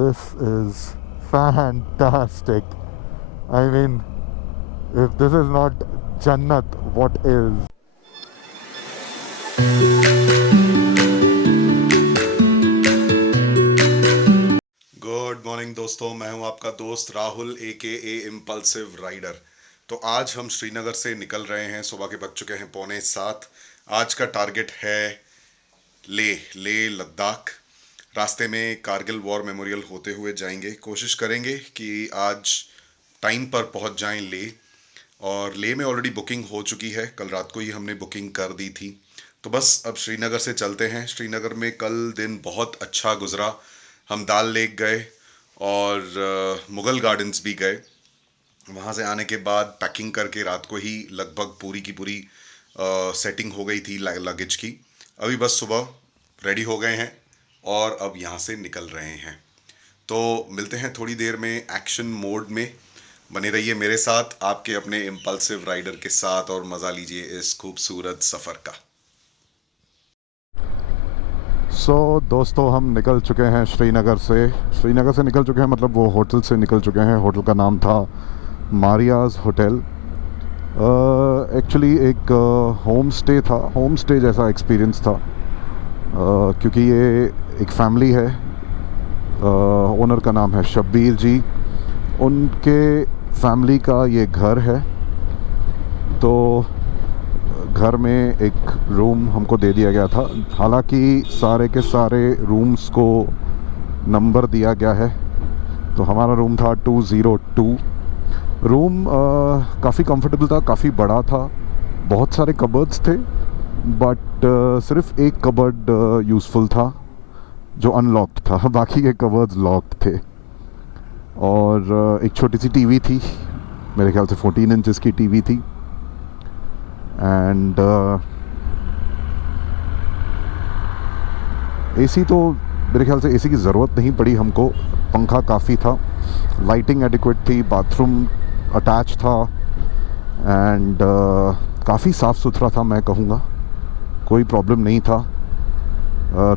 This is fantastic. I mean, if this is not Jannat, what is? Good morning दोस्तों, मैं हूं आपका दोस्त राहुल ए इम्पल्सिव राइडर। तो आज हम श्रीनगर से निकल रहे हैं। सुबह के बज चुके हैं 6:45। आज का टारगेट है ले लद्दाख। रास्ते में कारगिल वॉर मेमोरियल होते हुए जाएंगे। कोशिश करेंगे कि आज टाइम पर पहुंच जाएं ले। और ले में ऑलरेडी बुकिंग हो चुकी है, कल रात को ही हमने बुकिंग कर दी थी। तो बस अब श्रीनगर से चलते हैं। श्रीनगर में कल दिन बहुत अच्छा गुजरा। हम दाल लेक गए और मुगल गार्डन्स भी गए। वहाँ से आने के बाद पैकिंग करके रात को ही लगभग पूरी की पूरी सेटिंग हो गई थी लगेज की। अभी बस सुबह रेडी हो गए हैं और अब यहाँ से निकल रहे हैं। तो मिलते हैं थोड़ी देर में एक्शन मोड में। बने रहिए मेरे साथ, आपके अपने इम्पल्सिव राइडर के साथ, और मज़ा लीजिए इस खूबसूरत सफ़र का। दोस्तों, हम निकल चुके हैं श्रीनगर से निकल चुके हैं, मतलब वो होटल से निकल चुके हैं। होटल का नाम था मारियाज़ होटल। एक्चुअली एक होम स्टे था, होम स्टे जैसा एक्सपीरियंस था। क्योंकि ये एक फैमिली है, ओनर का नाम है शब्बीर जी। उनके फैमिली का ये घर है। तो घर में एक रूम हमको दे दिया गया था। हालांकि सारे के सारे रूम्स को नंबर दिया गया है। तो हमारा रूम था 202। रूम काफ़ी कंफर्टेबल था, काफ़ी बड़ा था, बहुत सारे कबर्ड्स थे। बट सिर्फ एक कबर्ड यूज़फुल था जो अनलॉक्ड था, बाकी के कबर्ड्स लॉक्ड थे। और एक छोटी सी टीवी थी, मेरे ख्याल से 14 इंचेस की टीवी थी। एंड एसी तो मेरे ख्याल से एसी की ज़रूरत नहीं पड़ी हमको। पंखा काफ़ी था, लाइटिंग एडिक्वेट थी, बाथरूम अटैच था। एंड काफ़ी साफ़ सुथरा था, मैं कहूँगा कोई प्रॉब्लम नहीं था।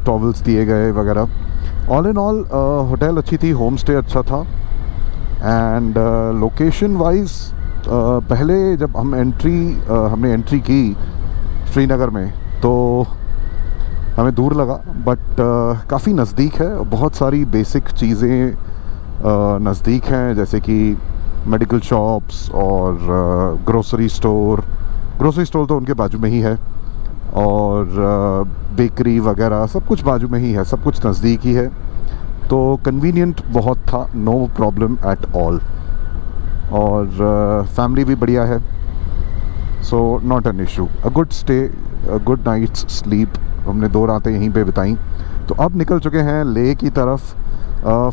टॉवल्स दिए गए वगैरह। ऑल इन ऑल होटल अच्छी थी, होम स्टे अच्छा था। एंड लोकेशन वाइज पहले जब हमने एंट्री की श्रीनगर में तो हमें दूर लगा, बट काफ़ी नज़दीक है। बहुत सारी बेसिक चीज़ें नज़दीक हैं, जैसे कि मेडिकल शॉप्स और ग्रोसरी स्टोर तो उनके बाजू में ही है। और बेकरी वगैरह सब कुछ बाजू में ही है, सब कुछ नज़दीक ही है। तो कन्वीनियंट बहुत था, नो प्रॉब्लम एट ऑल। और फैमिली भी बढ़िया है, so not an issue. A good stay, a good night's sleep. हमने 2 रातें यहीं पे बिताई। तो अब निकल चुके हैं लेह की तरफ।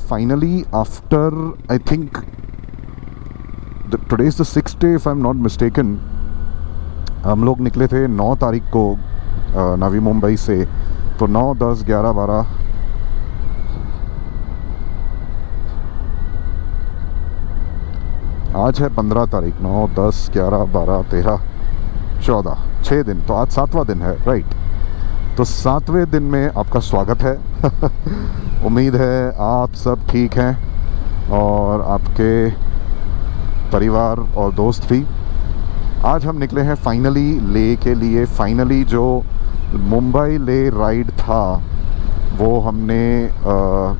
Finally after I think today is the 6th day, if I am not mistaken. हम लोग निकले थे 9 तारीख को नवी मुंबई से। तो 9, 10, 11, 12, आज है 15 तारीख। 9, 10, 11, 12, 13, 14, 6 दिन। तो आज 7वां दिन है, राइट। तो 7वें दिन में आपका स्वागत है। उम्मीद है आप सब ठीक हैं और आपके परिवार और दोस्त भी। आज हम निकले हैं फाइनली ले के लिए। फाइनली जो मुंबई ले राइड था वो हमने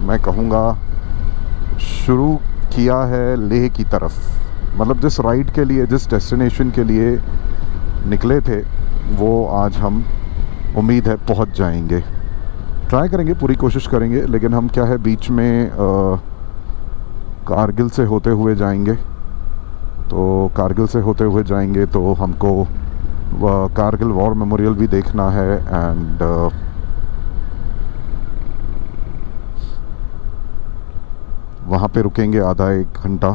मैं कहूँगा शुरू किया है लेह की तरफ। मतलब जिस राइड के लिए, जिस डेस्टिनेशन के लिए निकले थे, वो आज हम उम्मीद है पहुंच जाएंगे। ट्राई करेंगे, पूरी कोशिश करेंगे। लेकिन हम क्या है, बीच में कारगिल से होते हुए जाएंगे। तो कारगिल से होते हुए जाएंगे तो हमको कारगिल वॉर मेमोरियल भी देखना है। एंड वहाँ पे रुकेंगे आधा 1 घंटा,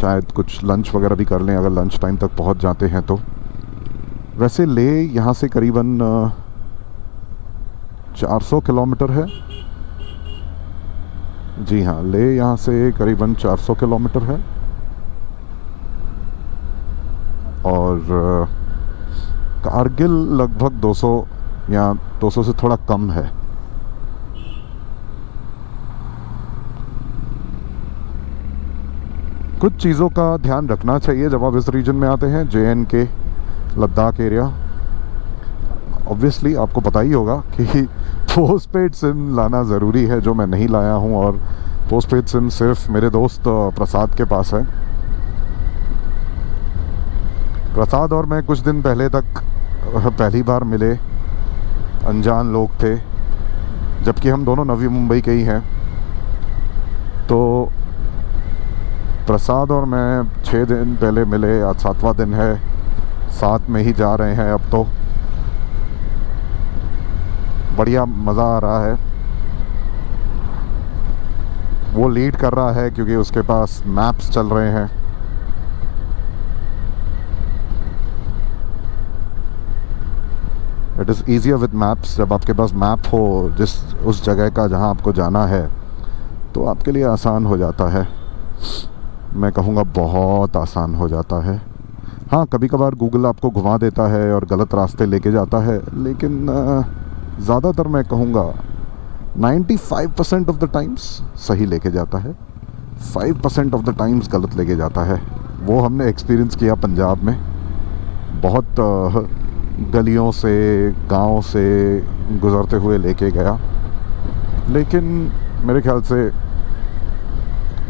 शायद कुछ लंच वगैरह भी कर लें अगर लंच टाइम तक पहुँच जाते हैं तो। वैसे ले यहाँ से करीबन 400 किलोमीटर है। जी हाँ, ले यहाँ से करीबन 400 किलोमीटर है। और कारगिल लगभग 200 या 200 से थोड़ा कम है। कुछ चीज़ों का ध्यान रखना चाहिए जब आप इस रीजन में आते हैं, JNK लद्दाख एरिया। ऑब्वियसली आपको पता ही होगा कि पोस्ट पेड सिम लाना ज़रूरी है, जो मैं नहीं लाया हूँ, और पोस्ट पेड सिम सिर्फ मेरे दोस्त प्रसाद के पास है। प्रसाद और मैं कुछ दिन पहले तक पहली बार मिले, अनजान लोग थे, जबकि हम दोनों नवी मुंबई के ही हैं। तो प्रसाद और मैं 6 दिन पहले मिले, आज 7वां दिन है, साथ में ही जा रहे हैं अब तो। बढ़िया मज़ा आ रहा है। वो लीड कर रहा है क्योंकि उसके पास मैप्स चल रहे हैं। It is easier with maps. जब आपके पास मैप हो उस जगह का जहां आपको जाना है, तो आपके लिए आसान हो जाता है। मैं कहूँगा बहुत आसान हो जाता है। हाँ, कभी कभार गूगल आपको घुमा देता है और गलत रास्ते लेके जाता है, लेकिन ज़्यादातर मैं कहूँगा 95% ऑफ द टाइम्स सही लेके जाता है, 5% ऑफ द टाइम्स गलत लेके जाता है। वो हमने एक्सपीरियंस किया पंजाब में। बहुत गलियों से, गांव से गुज़रते हुए लेके गया, लेकिन मेरे ख्याल से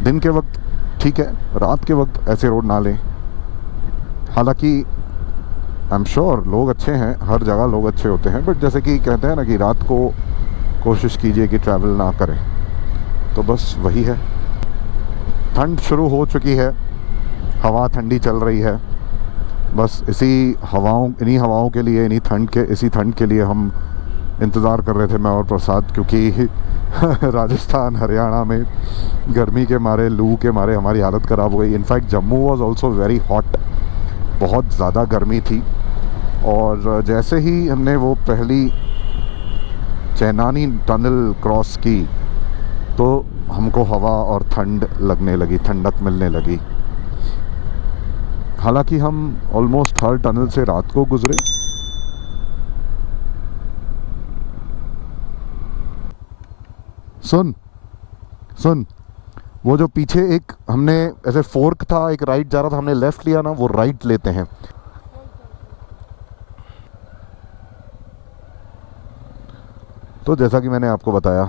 दिन के वक्त ठीक है, रात के वक्त ऐसे रोड ना लें। हालांकि आई एम श्योर लोग अच्छे हैं, हर जगह लोग अच्छे होते हैं, बट जैसे कि कहते हैं ना कि रात को कोशिश कीजिए कि ट्रैवल ना करें। तो बस वही है। ठंड शुरू हो चुकी है, हवा ठंडी चल रही है। बस इन्हीं हवाओं के लिए, इसी ठंड के लिए हम इंतज़ार कर रहे थे, मैं और प्रसाद, क्योंकि राजस्थान हरियाणा में गर्मी के मारे, लू के मारे हमारी हालत ख़राब हो गई। In fact Jammu was also very hot, बहुत ज़्यादा गर्मी थी। और जैसे ही हमने वो पहली चैनानी टनल क्रॉस की, तो हमको हवा और ठंड लगने लगी, ठंडक मिलने लगी। हालांकि हम ऑलमोस्ट हर टनल से रात को गुजरे। सुन, वो जो पीछे एक हमने ऐसे फोर्क था, एक राइट जा रहा था, हमने लेफ्ट लिया ना, वो राइट लेते हैं। तो जैसा कि मैंने आपको बताया,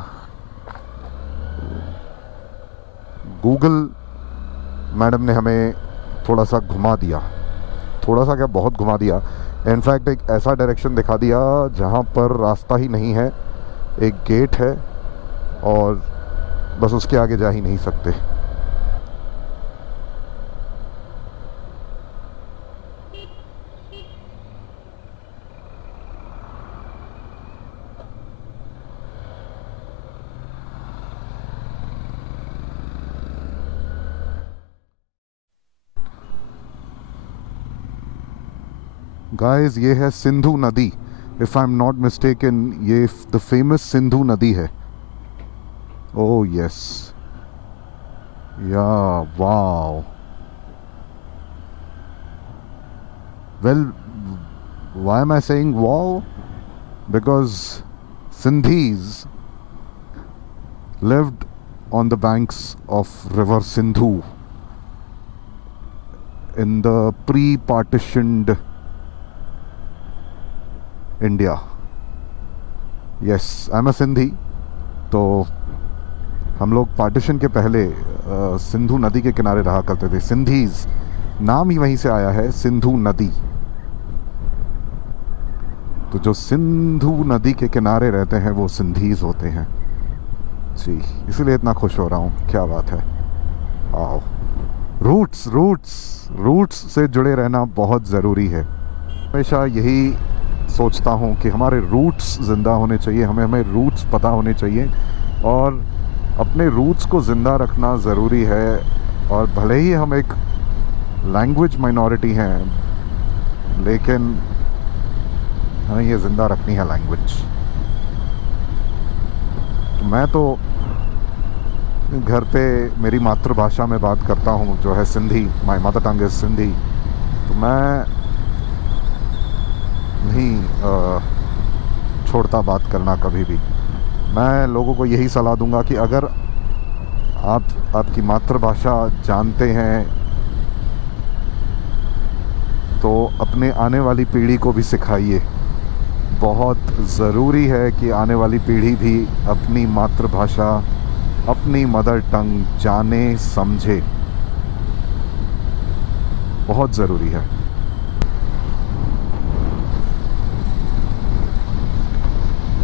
गूगल मैडम ने हमें थोड़ा सा घुमा दिया, थोड़ा सा क्या, बहुत घुमा दिया। इनफैक्ट एक ऐसा डायरेक्शन दिखा दिया जहाँ पर रास्ता ही नहीं है, एक गेट है और बस उसके आगे जा ही नहीं सकते। गाइस, ये है सिंधु नदी। If I am not mistaken, ये द फेमस सिंधु नदी है। ओह यस, या wow. Well, why am I saying wow? Because Sindhis lived on the banks of river Sindhu in the pre-partitioned India. Yes, I'm a Sindhi. तो हम लोग partition के पहले सिंधु नदी के किनारे रहा करते थे। सिंधीज नाम ही वहीं से आया है, सिंधु नदी। तो जो सिंधु नदी के किनारे रहते हैं वो सिंधीज होते हैं जी, इसीलिए इतना खुश हो रहा हूँ। क्या बात है। आओ, रूट्स से जुड़े रहना बहुत ज़रूरी है। हमेशा यही सोचता हूँ कि हमारे रूट्स ज़िंदा होने चाहिए, हमें रूट्स पता होने चाहिए, और अपने रूट्स को ज़िंदा रखना ज़रूरी है। और भले ही हम एक लैंग्वेज माइनॉरिटी हैं, लेकिन हमें ये ज़िंदा रखनी है लैंग्वेज। मैं तो घर पे मेरी मातृभाषा में बात करता हूँ, जो है Sindhi. My mother tongue is Sindhi. तो मैं नहीं छोड़ता बात करना कभी भी। मैं लोगों को यही सलाह दूंगा कि अगर आप आपकी मातृभाषा जानते हैं तो अपने आने वाली पीढ़ी को भी सिखाइए। बहुत ज़रूरी है कि आने वाली पीढ़ी भी अपनी मातृभाषा, अपनी मदर टंग जाने समझे। बहुत ज़रूरी है।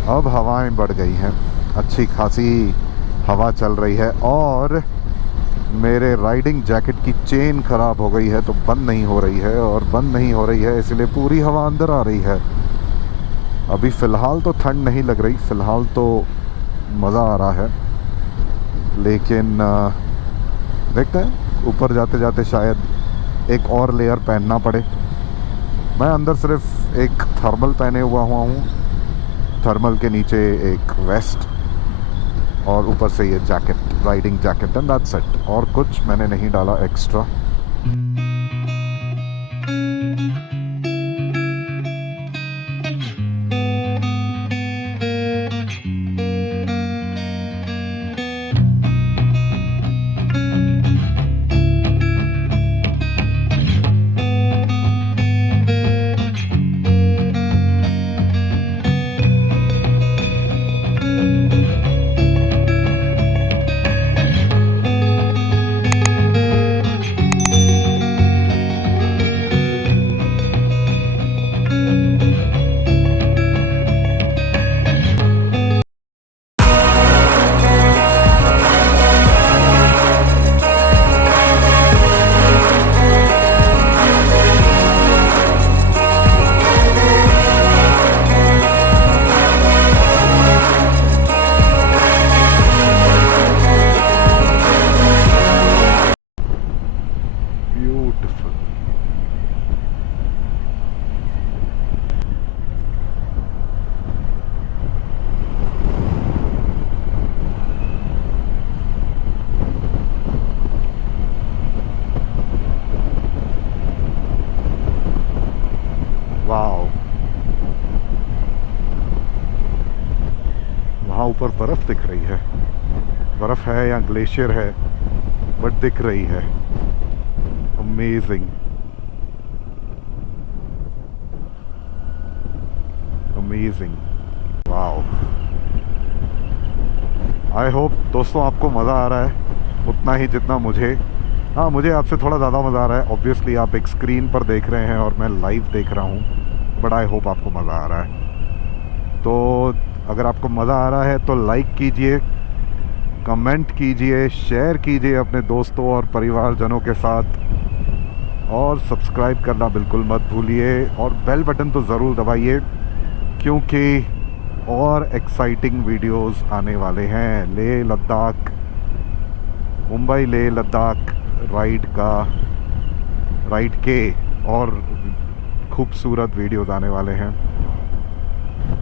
अब हवाएं बढ़ गई हैं, अच्छी खासी हवा चल रही है और मेरे राइडिंग जैकेट की चेन ख़राब हो गई है तो बंद नहीं हो रही है, और बंद नहीं हो रही है इसलिए पूरी हवा अंदर आ रही है। अभी फ़िलहाल तो ठंड नहीं लग रही, फ़िलहाल तो मज़ा आ रहा है, लेकिन देखते हैं ऊपर जाते जाते शायद एक और लेयर पहनना पड़े। मैं अंदर सिर्फ एक थर्मल पहने हुआ हूँ, थर्मल के नीचे एक वेस्ट और ऊपर से ये jacket, riding jacket, and that's it. और कुछ मैंने नहीं डाला एक्स्ट्रा। ब्यूटिफुल। वाओ, वहाँ ऊपर बर्फ़ दिख रही है। बर्फ़ है या ग्लेशियर है, बट दिख रही है। Amazing, amazing, wow. I hope दोस्तों आपको मज़ा आ रहा है उतना ही जितना मुझे। हाँ, मुझे आपसे थोड़ा ज़्यादा मज़ा आ रहा है। ऑब्वियसली आप एक स्क्रीन पर देख रहे हैं और मैं लाइव देख रहा हूँ, बट आई होप आपको मज़ा आ रहा है। तो अगर आपको मज़ा आ रहा है तो लाइक कीजिए, कमेंट कीजिए, शेयर कीजिए अपने दोस्तों और परिवारजनों के साथ, और सब्सक्राइब करना बिल्कुल मत भूलिए, और बेल बटन तो ज़रूर दबाइए क्योंकि और एक्साइटिंग वीडियोस आने वाले हैं। लेह लद्दाख, मुंबई लेह लद्दाख राइड के और खूबसूरत वीडियोस आने वाले हैं।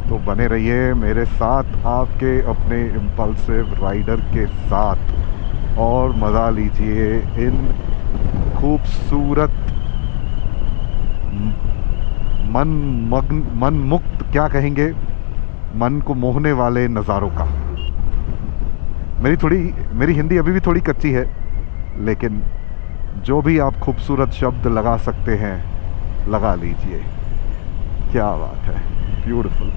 तो बने रहिए मेरे साथ, आपके अपने इम्पल्सिव राइडर के साथ, और मज़ा लीजिए इन खूबसूरत, मन मुक्त, क्या कहेंगे, मन को मोहने वाले नज़ारों का। मेरी हिंदी अभी भी थोड़ी कच्ची है, लेकिन जो भी आप खूबसूरत शब्द लगा सकते हैं लगा लीजिए। क्या बात है, ब्यूटीफुल।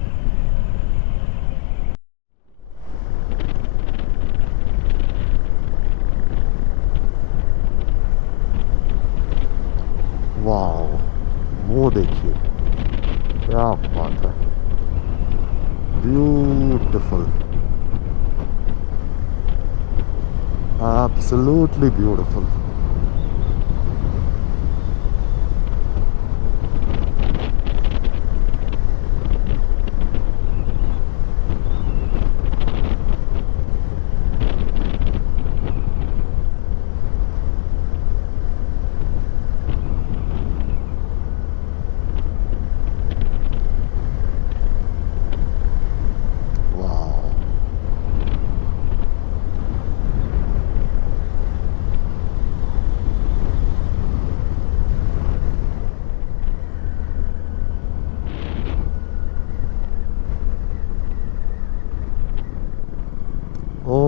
वाओ, वो देखिए, क्या बात है, beautiful, absolutely beautiful.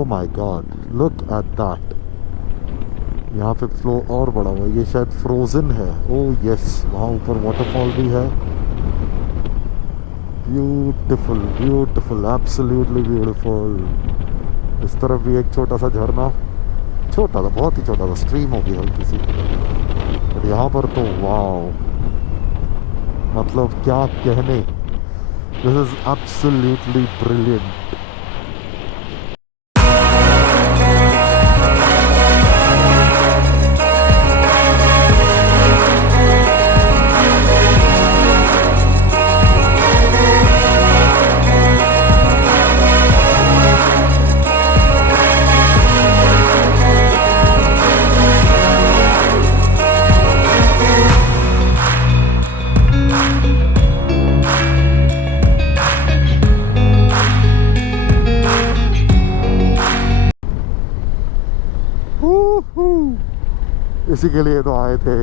Oh my God, look at that. यहाँ पे फ्लो और बड़ा हुआ है, ये शायद फ्रोजन है। ओह यस, वहाँ ऊपर वाटरफॉल भी है। Beautiful beautiful, absolutely beautiful. इस तरफ भी एक छोटा सा झरना, छोटा था, बहुत ही छोटा था, स्ट्रीम होगी हल्की सी। और यहाँ पर तो वाओ, मतलब क्या कहने, दिस इज एब्सोल्युटली ब्रिलियंट। इसी के लिए तो आए थे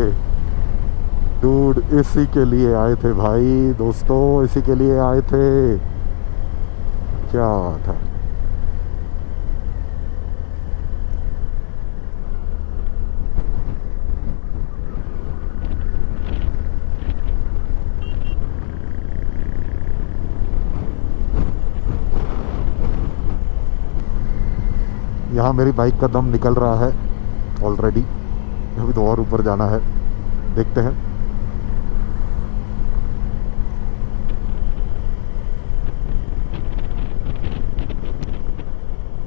डूड, इसी के लिए आए थे भाई, दोस्तों इसी के लिए आए थे। क्या था यहाँ, मेरी बाइक का दम निकल रहा है ऑलरेडी। अभी तो और ऊपर जाना है, देखते हैं।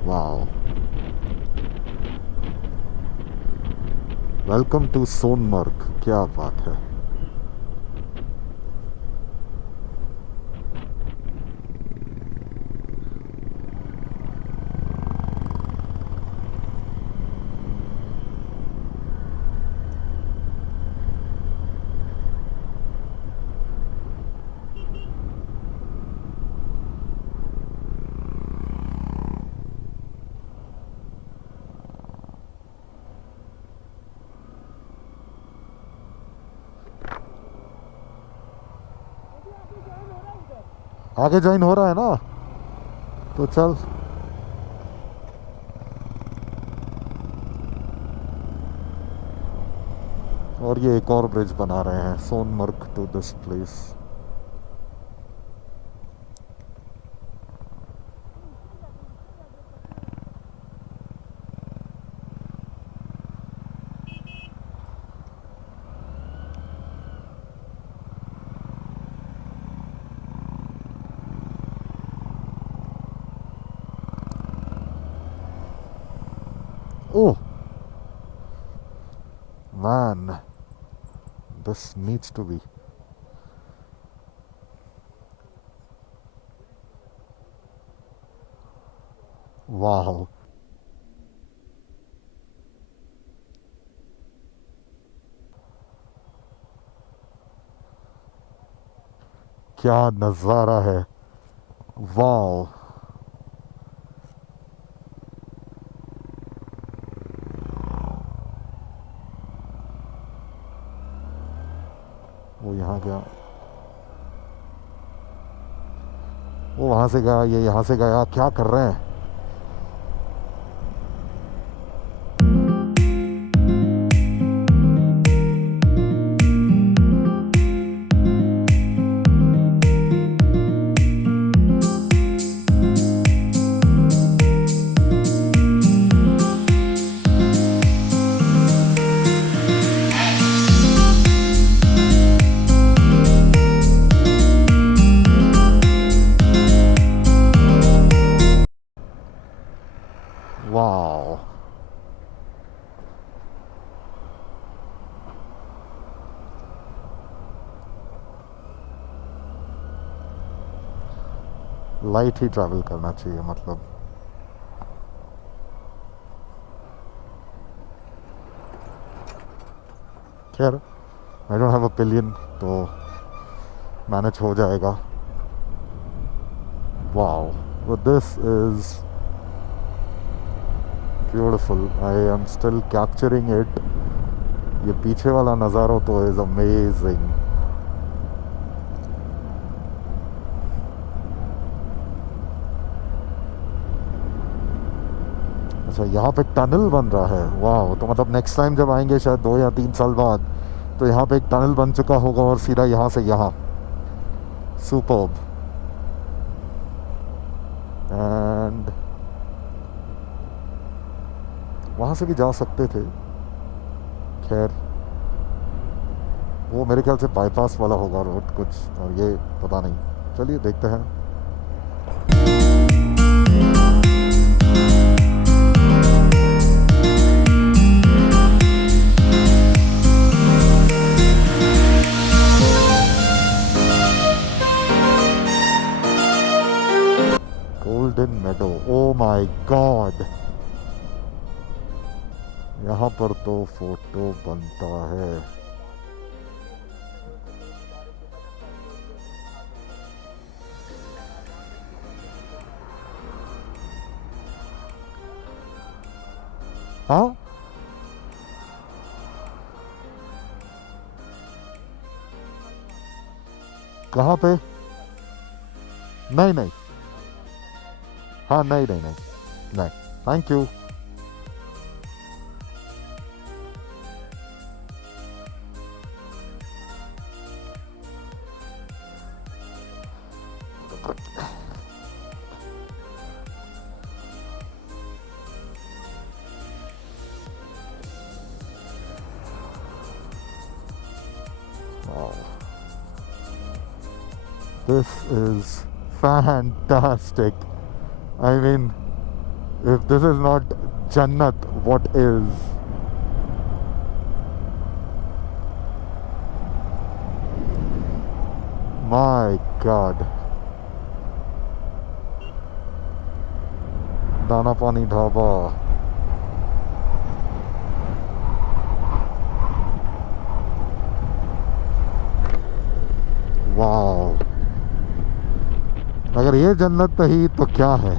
वाओ, वेलकम टू सोनमर्ग, क्या बात है। आगे ज्वाइन हो रहा है ना, तो चल। और ये एक और ब्रिज बना रहे हैं, Sonamarg to this place. Oh man, this needs to be, wow, क्या नज़ारा है, वाओ। वो यहाँ गया, वो वहाँ से गया, ये यहाँ से गया, क्या कर रहे हैं। वाओ, लाइट ही ट्रैवल करना चाहिए, मतलब खैर I don't have a pillion, तो मैनेज हो जाएगा। Wow, this is beautiful, I am still capturing it. ये पीछे वाला नज़ारा तो इज अमेजिंग। अच्छा, यहाँ पे टनल बन रहा है। वाह, तो मतलब नेक्स्ट टाइम जब आएंगे शायद 2 या 3 साल बाद, तो यहाँ पे एक टनल बन चुका होगा और सीधा यहाँ से यहाँ। सुपर्ब। एंड वहाँ से भी जा सकते थे, खैर वो मेरे ख्याल से बाईपास वाला होगा रोड कुछ, और ये पता नहीं। चलिए देखते हैं। Golden Medo, oh my God, यहाँ पर तो फोटो बनता है। हाँ, कहाँ पे? नहीं नहीं, हाँ नहीं नहीं नहीं नहीं, thank you. This is fantastic. I mean, if this is not Jannat, what is? My God. दाना पानी ढाबा। वाह, अगर ये जन्नत नहीं तो क्या है।